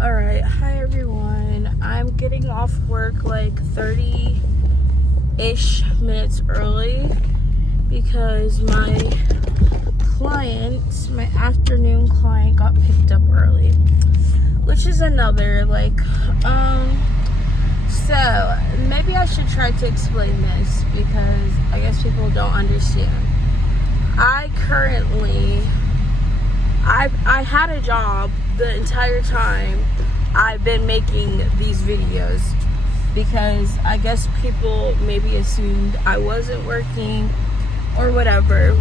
Alright, hi everyone. I'm getting off work like 30-ish minutes early because my afternoon client got picked up early. Which is another, so maybe I should try to explain this because I guess people don't understand. I had a job the entire time I've been making these videos because I guess people maybe assumed I wasn't working or whatever.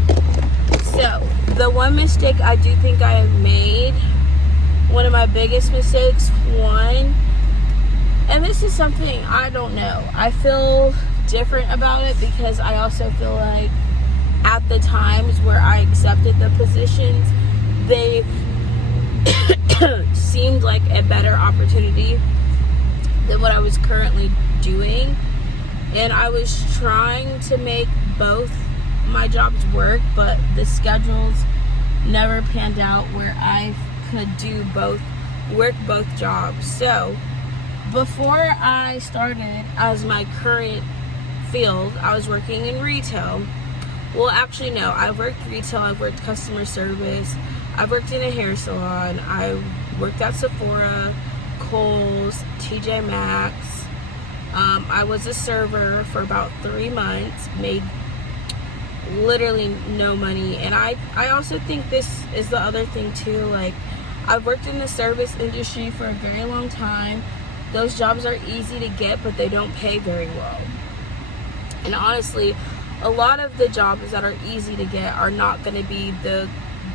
So the one mistake I do think I have made, one of my biggest mistakes, and this is something I don't know, I feel different about it because I also feel like at the times where I accepted the positions, they seemed like a better opportunity than what I was currently doing, and I was trying to make both my jobs work, but the schedules never panned out where I could work both jobs. So before I started as my current field, I was working in retail. Well, actually, no. I've worked retail, I've worked customer service, I've worked in a hair salon, I worked at Sephora, Kohl's, TJ Maxx. I was a server for about 3 months, made literally no money. And I also think this is the other thing too, like, I've worked in the service industry for a very long time. Those jobs are easy to get, but they don't pay very well. And honestly, a lot of the jobs that are easy to get are not going to be the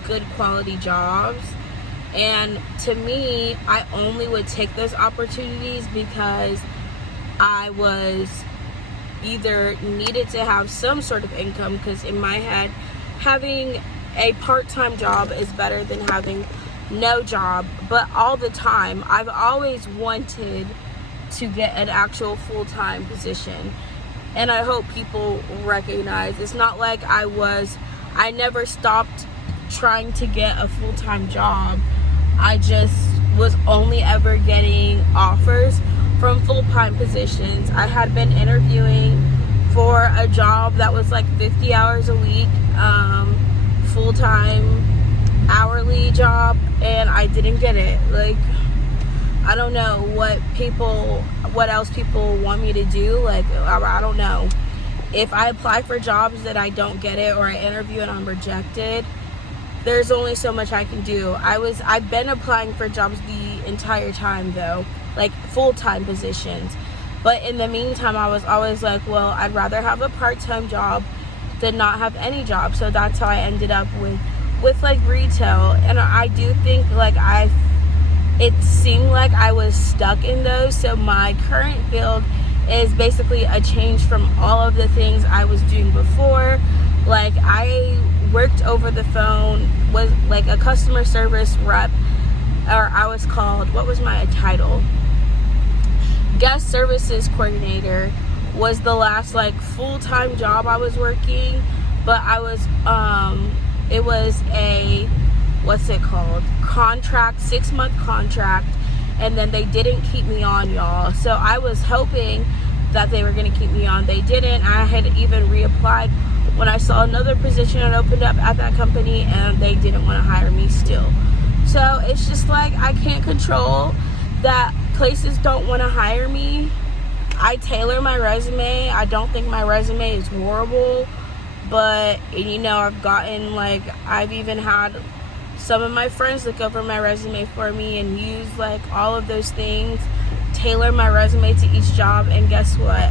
good quality jobs. And to me, I only would take those opportunities because I was either needed to have some sort of income, because in my head, having a part-time job is better than having no job. But all the time, I've always wanted to get an actual full-time position. And I hope people recognize it's not like I never stopped trying to get a full-time job. I just was only ever getting offers from full-time positions. I had been interviewing for a job that was like 50 hours a week, full-time hourly job, and I didn't get it. Like, I don't know what else people want me to do. Like, I don't know. If I apply for jobs that I don't get it, or I interview and I'm rejected, there's only so much I can do. I've been applying for jobs the entire time though, like full-time positions. But in the meantime, I was always like, well, I'd rather have a part-time job than not have any job. So that's how I ended up with like retail. And I do think like it seemed like I was stuck in those. So my current field is basically a change from all of the things I was doing before. Like, I worked over the phone, was like a customer service rep, or I was called, what was my title? Guest services coordinator was the last like full-time job I was working. But I was, it was a, what's it called? Contract, 6-month contract, and then they didn't keep me on, y'all. So I was hoping that they were gonna keep me on. They didn't. I had even reapplied when I saw another position that opened up at that company, and they didn't want to hire me still. So it's just like, I can't control that places don't want to hire me. I tailor my resume. I don't think my resume is horrible, but you know, I've even had some of my friends look over my resume for me and use like all of those things, tailor my resume to each job, and guess what?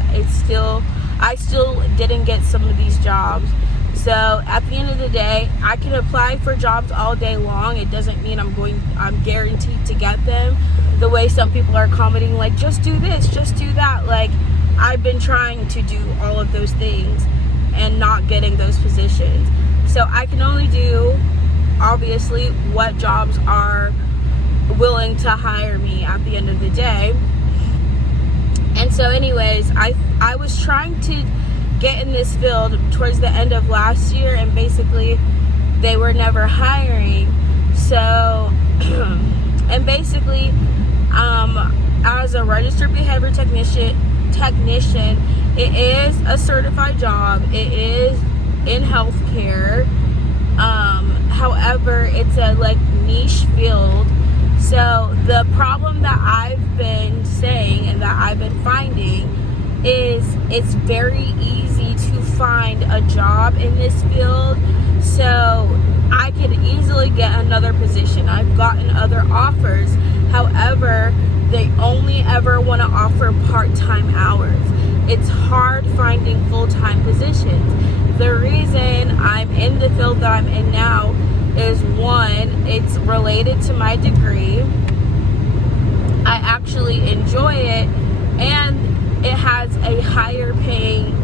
I still didn't get some of these jobs. So at the end of the day, I can apply for jobs all day long. It doesn't mean I'm guaranteed to get them. The way some people are commenting, like, just do this, just do that. Like, I've been trying to do all of those things and not getting those positions. So I can only do, obviously, what jobs are willing to hire me at the end of the day. And so anyways, I was trying to get in this field towards the end of last year, and basically they were never hiring. So and basically as a registered behavior technician, it is a certified job. It is in healthcare. However, it's a like niche field. So the problem that I've been saying and that I've been finding is it's very easy to find a job in this field. So I could easily get another position. I've gotten other offers. However, they only ever want to offer part-time hours. It's hard finding full-time positions. The reason I'm in the field that I'm in now is, one, it's related to my degree. I actually enjoy it, and it has a higher paying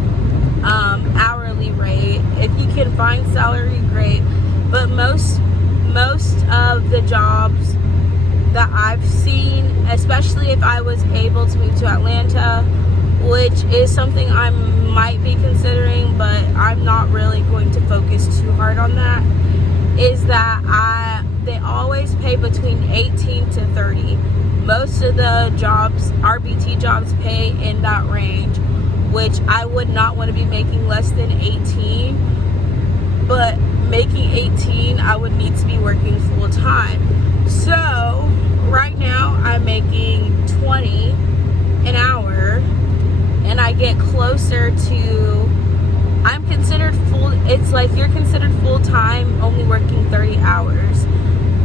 hourly rate. If you can find salary, great. But most of the jobs that I've seen, especially if I was able to move to Atlanta, which is something I might be considering, but I'm not really going to focus too hard on that, is that they always pay between 18 to 30. Most of the jobs, RBT jobs, pay in that range, which I would not want to be making less than 18. But making 18, I would need to be working full time. So right now I'm making 20 an hour, and I get closer to, I'm considered full, it's like you're considered full time only working 30 hours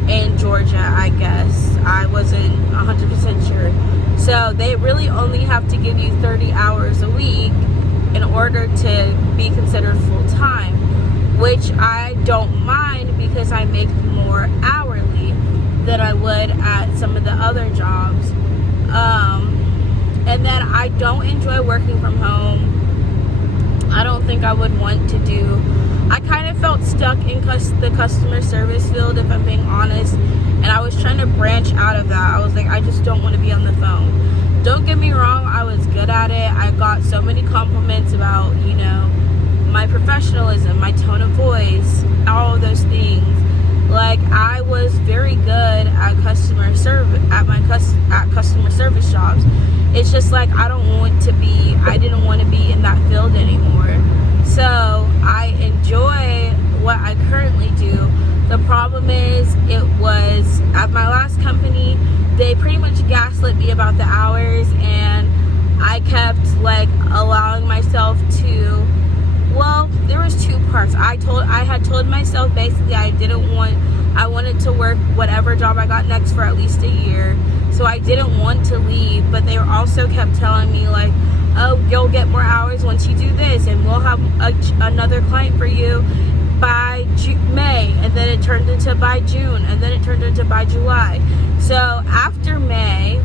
in Georgia, I guess. I wasn't 100% sure. So they really only have to give you 30 hours a week in order to be considered full time, which I don't mind because I make more hourly than I would at some of the other jobs. And then I don't enjoy working from home. I don't think I would want to do, I kind of felt stuck in the customer service field, if I'm being honest, and I was trying to branch out of that. I was like, I just don't want to be on the phone. Don't get me wrong, I was good at it. I got so many compliments about, you know, my professionalism, my tone of voice, all of those things. Like, I was very good at customer service, at customer service jobs. It's just like I didn't want to be in that field anymore. So I enjoy what I currently do. The problem is, it was at my last company, they pretty much gaslit me about the hours, and I kept like allowing myself to, well, there was two parts. I had told myself basically I wanted to work whatever job I got next for at least a year. So I didn't want to leave, but they also kept telling me like, oh, you'll get more hours once you do this, and we'll have another client for you by May, and then it turned into by June, and then it turned into by July. So after May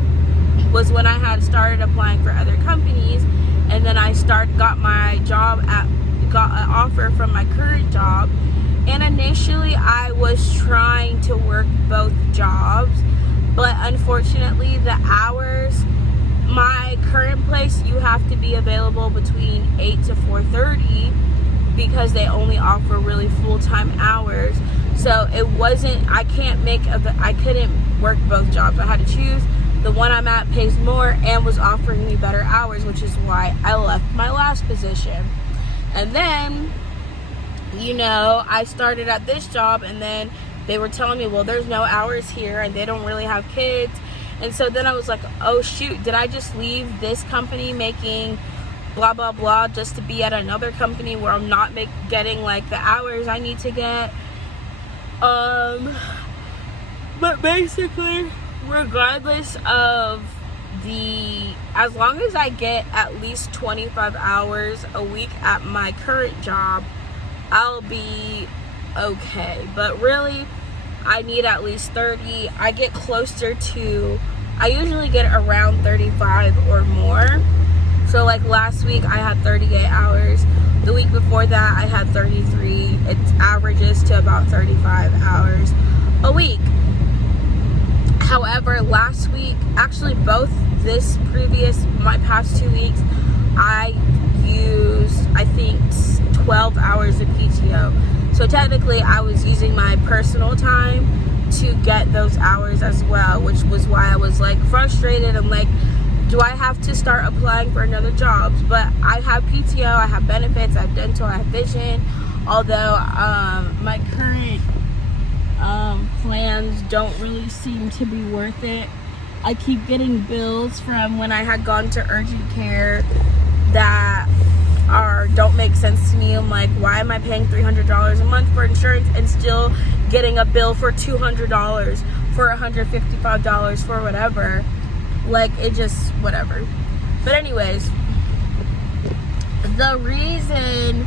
was when I had started applying for other companies, and then I got my job got an offer from my current job. And initially I was trying to work both jobs, but unfortunately the hours, my current place, you have to be available between 8 to 4:30 because they only offer really full-time hours. So it wasn't, I couldn't work both jobs. I had to choose. The one I'm at pays more and was offering me better hours, which is why I left my last position. And then, you know, I started at this job, and then they were telling me, well, there's no hours here and they don't really have kids. And so then I was like, oh shoot, did I just leave this company making blah blah blah just to be at another company where I'm not getting like the hours I need to get? But basically, regardless of as long as I get at least 25 hours a week at my current job, I'll be okay. But really, I need at least 30. I get closer to, I usually get around 35 or more. So like last week I had 38 hours. The week before that I had 33. It averages to about 35 hours a week. However, last week, actually both my past 2 weeks, I used, I think, 12 hours of PTO. So technically I was using my personal time to get those hours as well, which was why I was like frustrated and like, do I have to start applying for another jobs? But I have PTO, I have benefits, I have dental, I have vision. Although my current plans don't really seem to be worth it. I keep getting bills from when I had gone to urgent care that don't make sense to me. I'm like, why am I paying $300 a month for insurance and still getting a bill for $200, for $155, for whatever? Like, it just, whatever. But anyways, the reason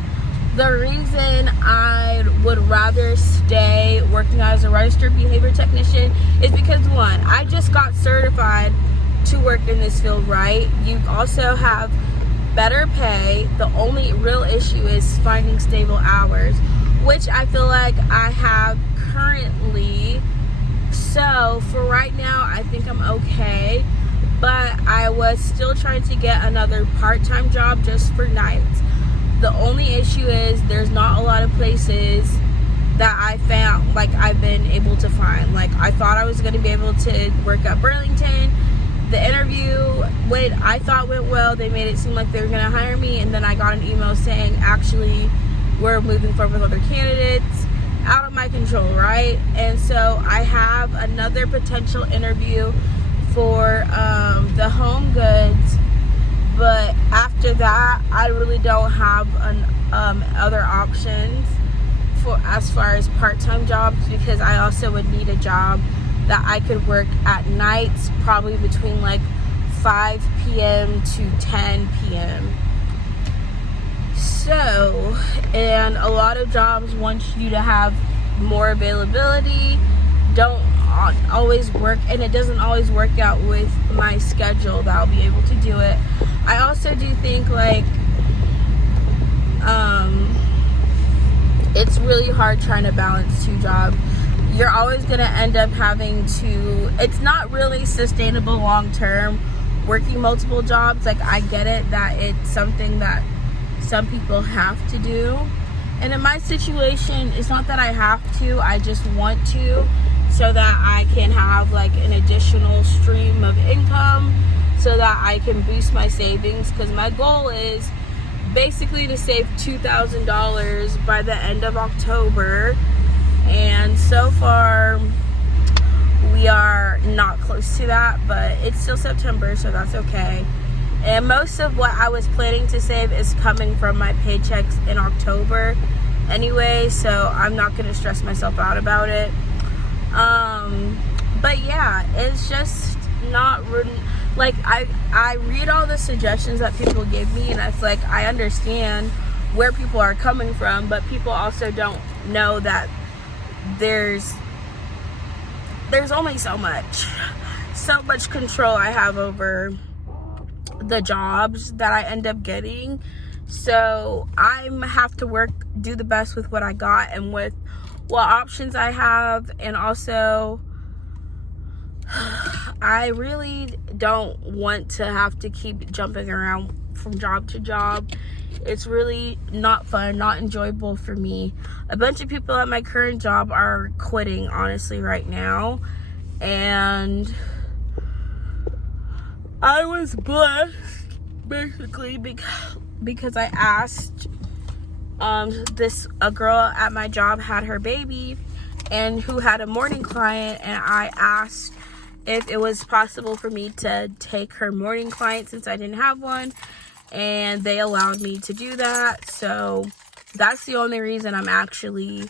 I would rather stay working as a registered behavior technician is because, one, I just got certified to work in this field, right? You also have better pay. The only real issue is finding stable hours, which I feel like I have currently. So for right now, I think I'm okay, but I was still trying to get another part-time job just for nights. The only issue is there's not a lot of places that I found, like, I've been able to find. Like, I thought I was going to be able to work at Burlington. The interview I thought went well. They made it seem like they were going to hire me, and then I got an email saying, actually, we're moving forward with other candidates. Out of my control, right? And so I have another potential interview for the home goods, but after that, I really don't have other options for as far as part-time jobs, because I also would need a job that I could work at nights, probably between like 5 p.m. to 10 p.m. So, and a lot of jobs want you to have more availability, don't always work, and it doesn't always work out with my schedule that I'll be able to do it. I also do think, like, it's really hard trying to balance two jobs. You're always going to end up having to, it's not really sustainable long term working multiple jobs. Like, I get it that it's something that some people have to do, and in my situation, it's not that I have to, I just want to, so that I can have like an additional stream of income, so that I can boost my savings, because my goal is basically to save $2,000 by the end of October, and so far we are not close to that, but it's still September, so that's okay. And most of what I was planning to save is coming from my paychecks in October anyway, so I'm not going to stress myself out about it. But yeah, it's just not like, I read all the suggestions that people give me, and it's like, I understand where people are coming from, but people also don't know that there's only so much control I have over the jobs that I end up getting. So I have to do the best with what I got and with what options I have. And also, I really don't want to have to keep jumping around from job to job. It's really not fun, not enjoyable for me. A bunch of people at my current job are quitting, honestly, right now. And I was blessed, basically, because I asked, a girl at my job had her baby, and who had a morning client, and I asked if it was possible for me to take her morning client since I didn't have one, and they allowed me to do that. So that's the only reason I'm actually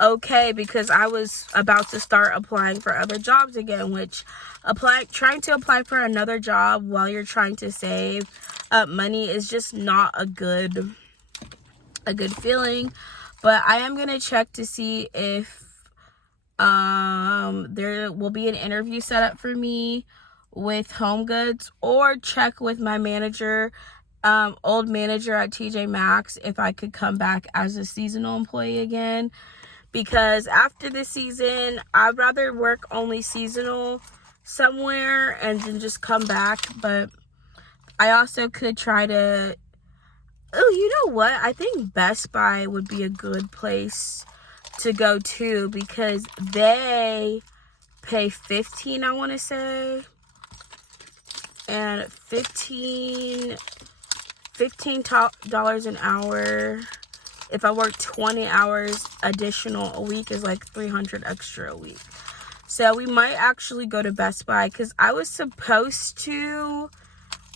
okay, because I was about to start applying for other jobs again, which trying to apply for another job while you're trying to save up money is just not a good feeling. But I am gonna check to see if there will be an interview set up for me with Home Goods, or check with my manager, old manager at TJ Maxx, if I could come back as a seasonal employee again. Because after this season, I'd rather work only seasonal somewhere and then just come back. But I also could try to, you know what? I think Best Buy would be a good place to go to, because they pay 15, I want to say, and $15 an hour. If I work 20 hours additional a week is like $300 extra a week. So we might actually go to Best Buy, because I was supposed to,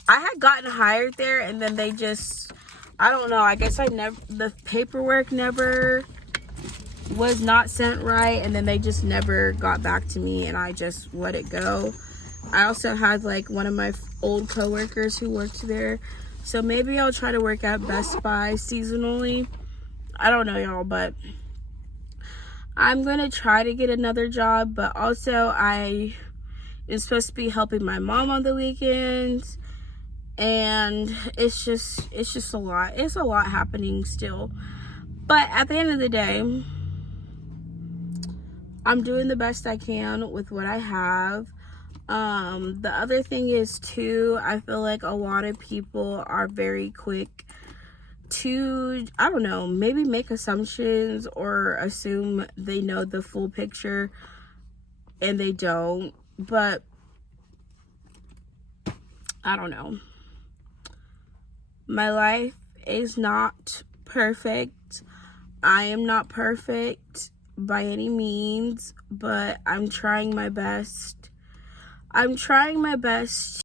I had gotten hired there, and then they just, I don't know, I guess the paperwork never was not sent right, and then they just never got back to me, and I just let it go. I also had like one of my old coworkers who worked there, so maybe I'll try to work at Best Buy seasonally. I don't know, y'all, but I'm gonna try to get another job. But also, I am supposed to be helping my mom on the weekends, and it's just a lot. It's a lot happening still, but at the end of the day, I'm doing the best I can with what I have. The other thing is too, I feel like a lot of people are very quick to, I don't know, maybe make assumptions or assume they know the full picture, and they don't. But I don't know. My life is not perfect. I am not perfect by any means, but I'm trying my best. I'm trying my best